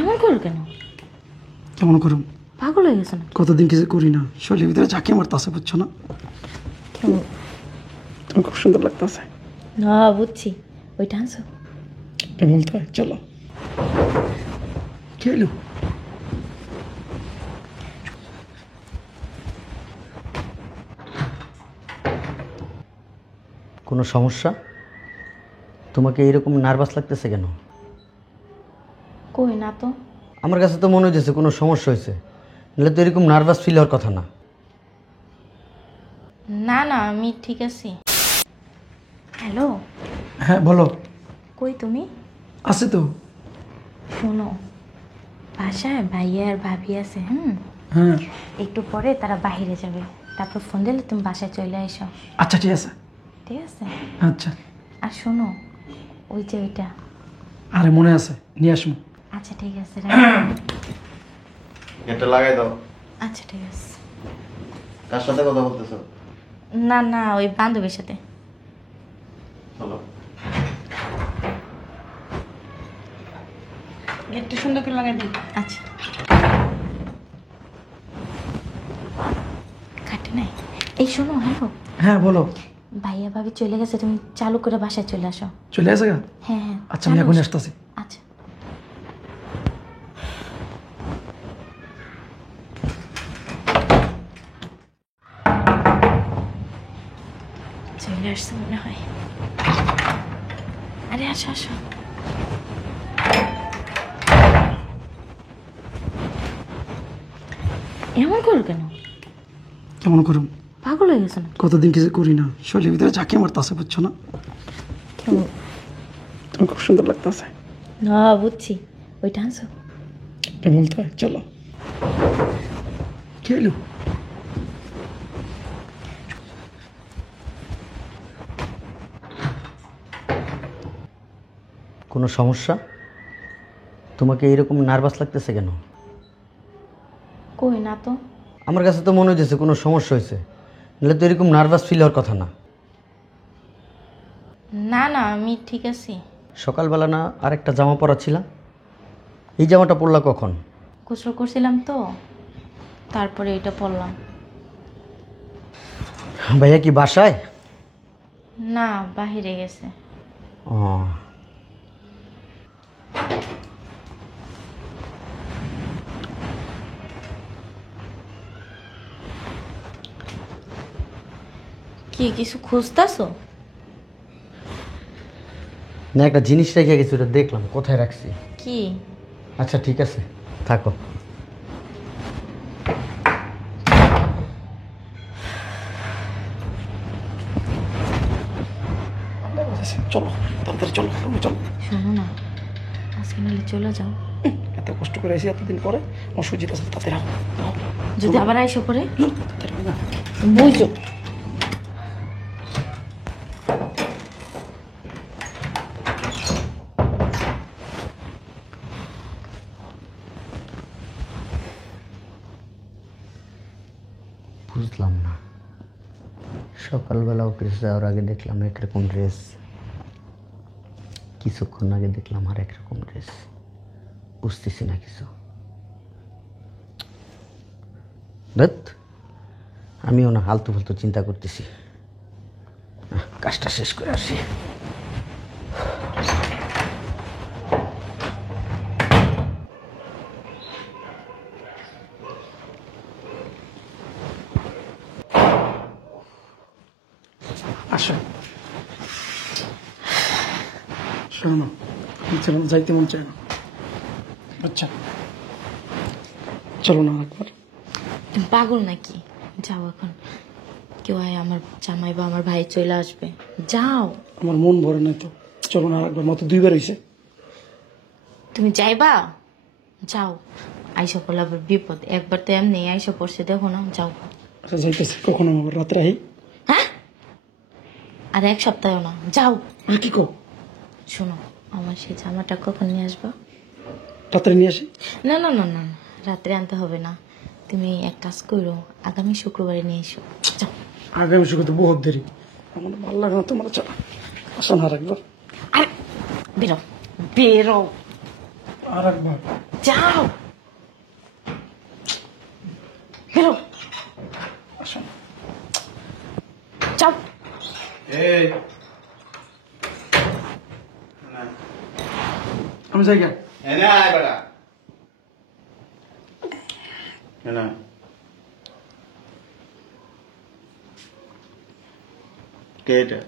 এমন করো কেন? কেমন করুম? পাগল হয়ে গেছে না? কতদিন কিছু করি না, শরীরের ভিতরে ঝাঁকি মারতেছে, বুঝছো না? কেমন? তুমি খুব সুন্দর লাগতেছে। না বুঝছি, ওইটা আনছো। এটা বলতে হয়, চলো। কি হলো? কোনো সমস্যা? তোমাকে এইরকম নার্ভাস লাগতেছে কেন? কই না তো। আমার কাছে তো মনে হচ্ছে কোনো সমস্যা হয়েছে, নাহলে তো এরকম নার্ভাস ফিল হওয়ার কথা না। না না, আমি ঠিক আছি। হ্যালো। হ্যাঁ বলো। কই তুমি? আছে তো। শোনো, বাসায় ভাইয়া আর ভাবি আছে। হ্যাঁ একটু পরে তারা বাইরে যাবে, তারপর ফোন দিলে তুমি বাসায় চলে এসো। আচ্ছা ঠিক আছে। ঠিক আছে। আচ্ছা। আর শোনো, ওই যে ওইটা। আরে মনে আছে, নিয়ে আসবো। আচ্ছা ঠিক আছে, এটা লাগাই দাও। আচ্ছা ঠিক আছে। কার সাথে কথা বলতেছো? না না, ওই বান্ধবীর সাথে। চলো। একটু সুন্দর করে লাগাই দিই। আচ্ছা। কাটে নাই। এই শোনো, হ্যালো। হ্যাঁ বলো। ভাইয়া ভাবি চলে গেছে, তুমি চালু করে বাসায় চলে আসো। চলে আসে গা? হ্যাঁ হ্যাঁ। আচ্ছা আমি চালু এখন আসো। আসতেছি। আচ্ছা। চলে আসছে মনে হয়। আরে আসো আসো। এমন করো কেন? কেমন করুম? পাগল হয়ে গেছে না? কতদিন কিছু করি না, শরীরের ভিতরে ঝাঁকি মারতেছে, বুঝছো না? কেমন? তুমি খুব সুন্দর লাগতেছে। না বুঝছি, ওইটা আনছো। এটা বলতে হয়, চলো। কি হলো? কোনো সমস্যা? তোমাকে এইরকম নার্ভাস লাগতেছে কেন? কই না তো। আমার কাছে তো মনে হচ্ছে কোনো সমস্যা হয়েছে, নাহলে তো এরকম নার্ভাস ফিল হওয়ার কথা না। না না, আমি ঠিক আছি। সকালবেলা না আরেকটা জামা পরা ছিলা, এই জামাটা পরলা কখন? গোসল করছিলাম তো, তারপরে এটা পরলাম। ভাইয়া কি বাসায়? না, বাহিরে গেছে। ও, কি কিছু খুঁজতাছো? না একটা জিনিস রেখে গেছি, ওটা দেখলাম, কোথায় রাখছি। কি? আচ্ছা ঠিক আছে, থাকো। চলো তাড়াতাড়ি চলো, তুমি চলো। শোনো না, আজকে নাহলে চলে যাও। এত কষ্ট করে এসে এতদিন পরে আমার সুজিত আছে, তাতে রাখো। যদি আবার আইসো করে তাড়াতাড়ি না। বুঝো। বুঝলাম না, সকালবেলা অফিস যাওয়ার আগে দেখলাম একরকম ড্রেস, কিছুক্ষণ আগে দেখলাম আর একরকম ড্রেস, বুঝতেছি না কিছু। ধুৎ, আমিও না আলতু ফালতু চিন্তা করতেছি, কাজটা শেষ করে আসি। আসো। শোনো না, চলো না, যাইতে মন চায় না। আচ্ছা চলো না একবার। তুমি পাগল নাকি? যাও এখন, কেউ আয়, আমার জামাই বা আমার ভাই চলে আসবে। যাও। আমার মন ভরে নাই তো, চলো না একবার, মাত্র 2 বার হয়েছে। তুমি যাইবা? যাও। আইসা পড়লে আবার বিপদ, একবার তো এমনি আইসা পড়ছে, দেখো না। যাও। আচ্ছা যাইতেছি, কখন আবার রাত্রে আহি? হ্যাঁ, আর এক সপ্তাহও না। যাও। আর কি কো? শোনো, আমার সেই জামাটা কখন নিয়ে আসবা? রাত্রে নিয়ে আসি। না না না না না, রাত্রে আনতে হবে না। তুমি এক কাজ করো, আগামী শুক্রবারে নিয়ে এসো। যাও। আগামী শুক্র তো বহুত দেরি, আমার ভালো লাগে না তোমার। চলো আসো না আর একবার। আর বেরো, বেরো। আর একবার। যাও বেরো আসেন। যাও এই না আমি যাই গা। এনে আয় বেটা এনে আয়। কে এটা?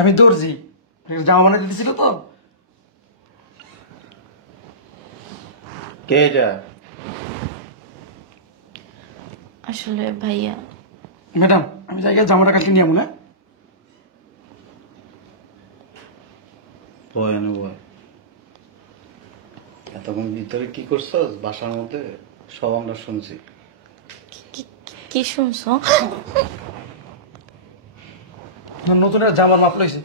আমি দর্জি, জামা বানাতে দিছিল তো। কে এটা? আসলে ভাইয়া ম্যাডাম আমি যাই গা, জামাটা কাটলে নিয়ে মনে। বয় এনে বয়। এতক্ষণ ভিতরে কি করছস বাসার মধ্যে? সব আমরা শুনছি। কি শুনছো? নতুন একটা জামার মাপ লইছে।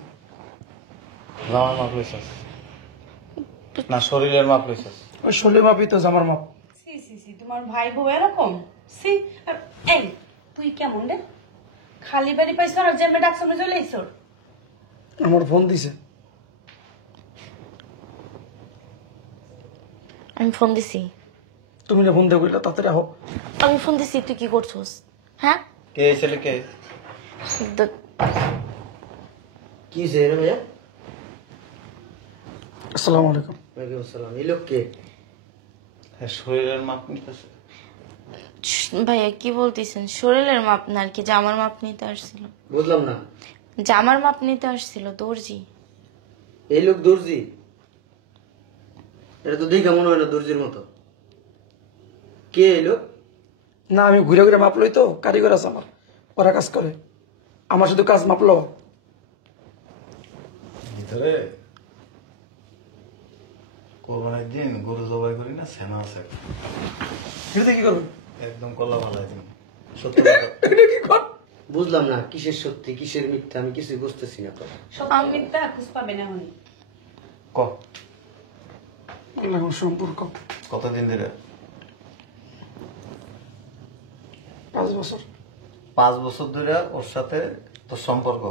জামার মাপ লইছস না শরীরের মাপ লইছস? ওই 16 মাপই তো জামার মাপ। সি সি সি তোমার ভাই বউ এরকম সি আর এই তুই কেমন রে খালি বাড়ি পাইছো আর জেমে ডাকছ না চলে আইছো আমার ফোন দিছে। আমি ফোন দিছি। তুমি না ফোন দিয়ে বললে তাড়াতাড়ি আহো। আমি ফোন দিছি, তুই কি করছস? হ্যাঁ কে এই ছেলে কে? কি হয়েছে রে ভাইয়া? আসসালামু আলাইকুম। ওয়ালাইকুম আসসালাম। এই লোক কে? হ্যাঁ শরীরের মাপ নিতেছে। ভাইয়া কি বলতেছেন? শরীরের মাপ না আর কি, জামার মাপ নিতে আসছিল। বুঝলাম না। জামার মাপ নিতে আসছিল দর্জি। এই লোক দর্জি? এটা তো দেখে মনে হয় না দর্জির মতো। কে এই লোক? না আমি ঘুরে ঘুরে মাপ লই তো, কারিগর আছে আমার, ওরা কাজ করে। আমার শুধু কাজ মাপলো। ভিতরে কোরবানির দিন গরু জবাই করি না, সেনা আছে সেটা কি করবেন? একদম কল্লা ভালো একদম সত্য কথা। এটা কি কর? বুঝলাম না কিসের সত্যি কিসের মিথ্যা, আমি কিছুই বুঝতেছি না তো। সব মিথ্যা খুঁজ পাবে না হনি ক এরকম সম্পর্ক কতদিন ধরে? 5 বছর। 5 বছর ধরে ওর সাথে তোর সম্পর্ক,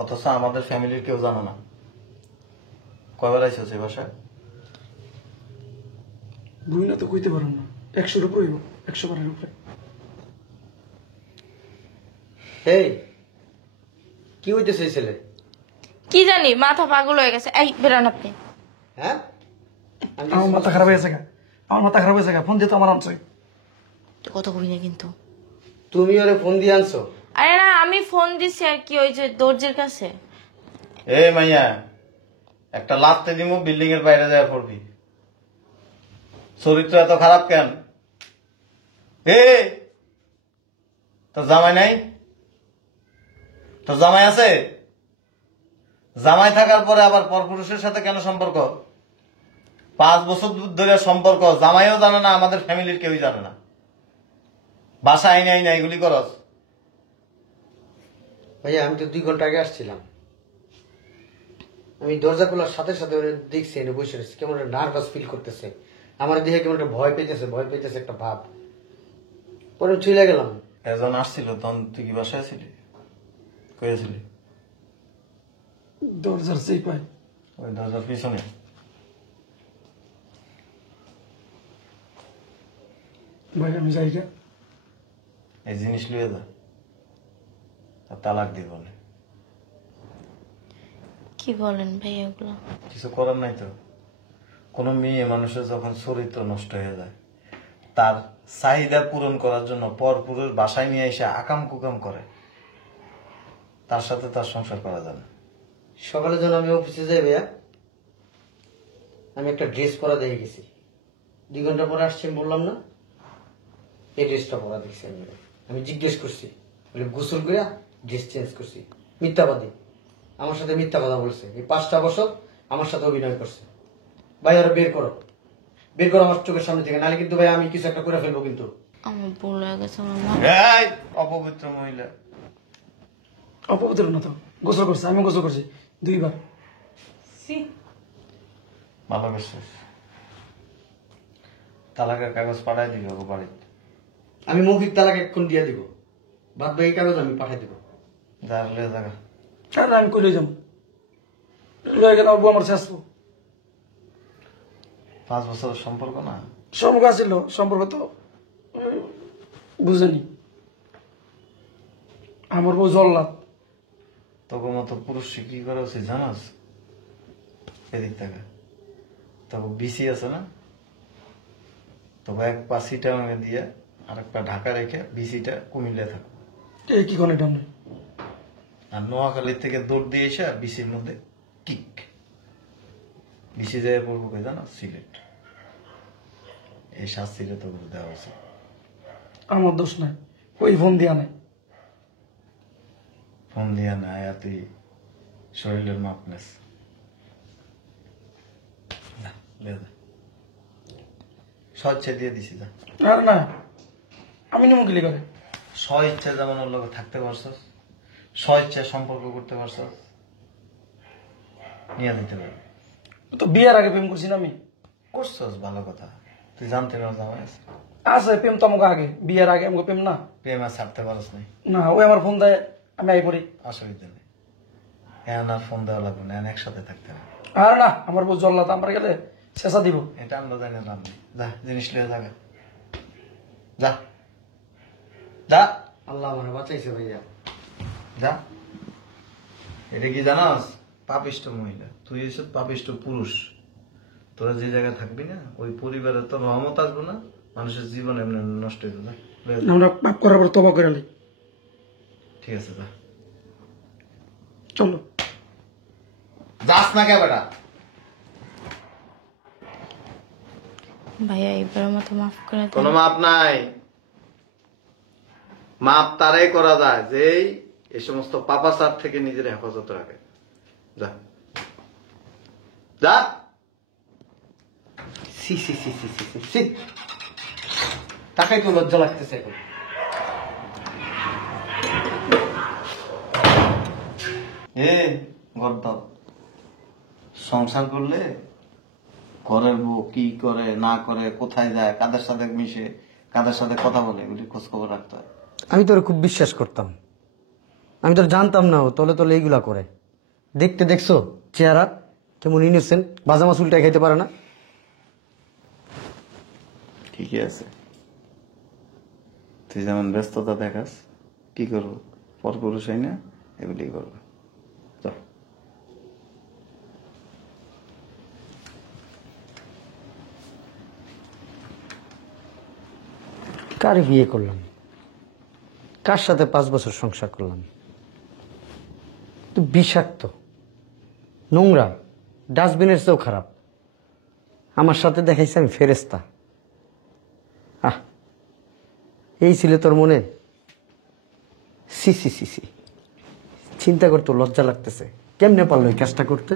অথচ আমাদের ফ্যামিলির কেউ জানে না। কয়বার আইসেছে এই বাসায়? দুই না তো কইতে পারেন না, 100-এর উপরে হইব, 100 বারের উপরে। এই কি হইতেছে এই ছেলে? কি জানি, মাথা পাগল হয়ে গেছে। এই বেরান আপনি। হ্যাঁ আমি আমার মাথা খারাপ হয়েছে গা, আমার মাথা খারাপ হয়েছে গা। ফোন দিয়ে তো আমার আনছই। তুই কথা কবি না কিন্তু। তুমি ওরে ফোন দিয়ে আনছো? আরে না, আমি ফোন দিছি আর কি, ওই যে দর্জির কাছে। এ মাইয়া, একটা লাফতে দিব বিল্ডিং এর বাইরে যায় পড়বি। চরিত্র এত খারাপ কেন? এ তোর জামাই নাই? তোর জামাই আছে? জামাই থাকার পরে আবার পরপুরুষের সাথে কেন সম্পর্ক? 5 বছর ধরে সম্পর্ক, জামাইও জানে না, আমাদের ফ্যামিলির কেউই জানে না। বাসা আইনে আইনে এগুলি করস? ভাইয়া আমি তো 2 ঘন্টা আগে আসছিলাম। আমি দরজা খোলার সাথে সাথে ওরে দেখছি, এনে বসে রয়েছে, কেমন একটা নার্ভাস ফিল করতেছে। আমার দেখে কেমন একটা ভয় পেতেছে একটা ভাব। পরে চলে গেলাম। একজন আসছিল, তখন তুই কি বাসায় ছিলি? কয়েছিলি? দরজার সেই পায়। ওই দরজার পিছনে। ভাই আমি যাই গা। এই জিনিস লুয়ে যা, আর তালাক দিয়ে বলে। কি বলেন ভাই এগুলো? কিছু করার নাই তো। কোন মেয়ে মানুষের যখন চরিত্র নষ্ট হয়ে যায়, তার চাহিদা পূরণ করার জন্য পরপুরুষ বাসায় নিয়ে এসে আকাম কুকাম করে, তার সাথে তার সংসার করা যায় না। সকালে যখন আমি অফিসে যাই ভাইয়া, আমি একটা ড্রেস পরা দেখে গেছি। 2 ঘন্টা পরে আসছি, আমি বললাম না এই ড্রেসটা পরা দেখছি। আমি জিজ্ঞেস করছি, বলে গোসল করে ড্রেস চেঞ্জ করছি। মিথ্যাবাদী, আমার সাথে মিথ্যা কথা বলছে। এই 5টা বছর আমার সাথে অভিনয় করছে। ভাই ওরা বের করো আমার চোখের সামনে থেকে, নাহলে কিন্তু ভাই আমি কিছু একটা করে ফেলবো কিন্তু। আমার ভুল হয়ে গেছে, আমার মা। এই অপবিত্র মহিলা! অপবিত্র না তো, গোসল করছে, আমি গোসল করছি 2 বার। সি ভালো করছিস। তালাকের কাগজ পাঠাই দিবি ওকে বাড়িতে। আমি মৌখিক তালাক এক্ষুন দিয়ে দিব, বাদ বাকি কাগজ আমি পাঠিয়ে দিব। যা লয়ে জায়গা। আর আমি কই লই যাম, লয়ে গেলে আমার বউ আমার শেষ। 5 বছরের সম্পর্ক না? সম্পর্ক ছিল, সম্পর্ক তো বুঝেনি। আমার বউ জল্লাদ। তোকে মতো পুরুষ কি করা উচিত জানাস? এদিক থেকে তবে বিসি আছে না, তবে এক পা সিটাগাঙে দিয়ে আর এক পা ঢাকা রেখে বিসিটা কুমিল্লায় থাকো। এই কি কোন এটা নয়। আর নোয়াখালীর থেকে দৌড় দিয়ে এসে বিসির মধ্যে কিক, বিসি যায় পড়বো কে জানো? সিলেট। এই শাস্তিটা তো দেওয়া উচিত। আমার দোষ নাই, ওই ফোন দিয়া নাই। ফোন দিয়া না আর তুই শরীরের মাপ নেস। স্বইচ্ছা দিয়ে দিছি যা। আর না, আমি নিমু গিলি করে। স্বইচ্ছা যেমন ওর লোক থাকতে পারছস, স্বইচ্ছায় সম্পর্ক করতে পারছস, নিয়ে দিতে পারবি। তো বিয়ের আগে প্রেম করছি না আমি। করছস ভালো কথা, তুই জানতে না জামাই আছে। আছে প্রেম তো আমাকে আগে, বিয়ের আগে আমাকে প্রেম না। প্রেম আর ছাড়তে পারস নাই। না, ওই আমার ফোন দেয়, আমি আই পড়ি। অসুবিধা নেই, এখন আর ফোন দেওয়া লাগবে না, এখন একসাথে থাকতে হবে। আর না, আমার বউ জল্লাদ, আমরা গেলে শেষা দিব। এটা আমরা জানি লাভ নেই। যা জিনিস লিয়ে যাবে, যা যা আল্লাহ আমার বাঁচাইছে ভাইয়া। যা। এটা কি জানাস? পাপিষ্ট মহিলা, তুই এসব পাপিষ্ট পুরুষ। তোরা যে জায়গায় থাকবি না, ওই পরিবারে তো রহমত আসবে না, মানুষের জীবন এমনি নষ্ট হয়ে যাবে। আমরা পাপ করার পর তবা করে নিই। ঠিক আছে যা। চলো। যাস না কে বেটা? ভাইয়া এবারের মতো মাফ করে দেন। কোনো মাপ নাই। মাপ তারাই করা যায় যেই এই সমস্ত পাপাচার থেকে নিজের হেফাজত রাখে। যা যা। সি সি সি সি সি সি, তাকাই তো লজ্জা লাগতেছে এখন। গর্দব সংসার করলে ঘরের বউ কি করে না করে, কোথায় যায়, কাদের সাথে মিশে, কাদের সাথে কথা বলে, এগুলি খোঁজ খবর রাখতে হয়। আমি তোর খুব বিশ্বাস করতাম, আমি তোর জানতাম না ও তলে তলে এইগুলা করে। দেখতে দেখছো চেহারা কেমন ইনোসেন্ট, বাজা মাছ উল্টায় খাইতে পারে না। ঠিকই আছে, তুই যেমন ব্যস্ততা দেখাস, কি করবো, পরপুরুষ হয় না, এগুলি করবো। চল। কার বিয়ে করলাম, কার সাথে 5 বছর সংসার করলাম? তুই বিষাক্ত, নোংরা, ডাস্টবিনের চেয়েও খারাপ। আমার সাথে দেখাইছে আমি ফেরেস্তা। এই ছিল তোর মনে? সি সি সি সি, চিন্তা করতে লজ্জা লাগতেছে। কেমনে পারলো এই কাজটা করতে?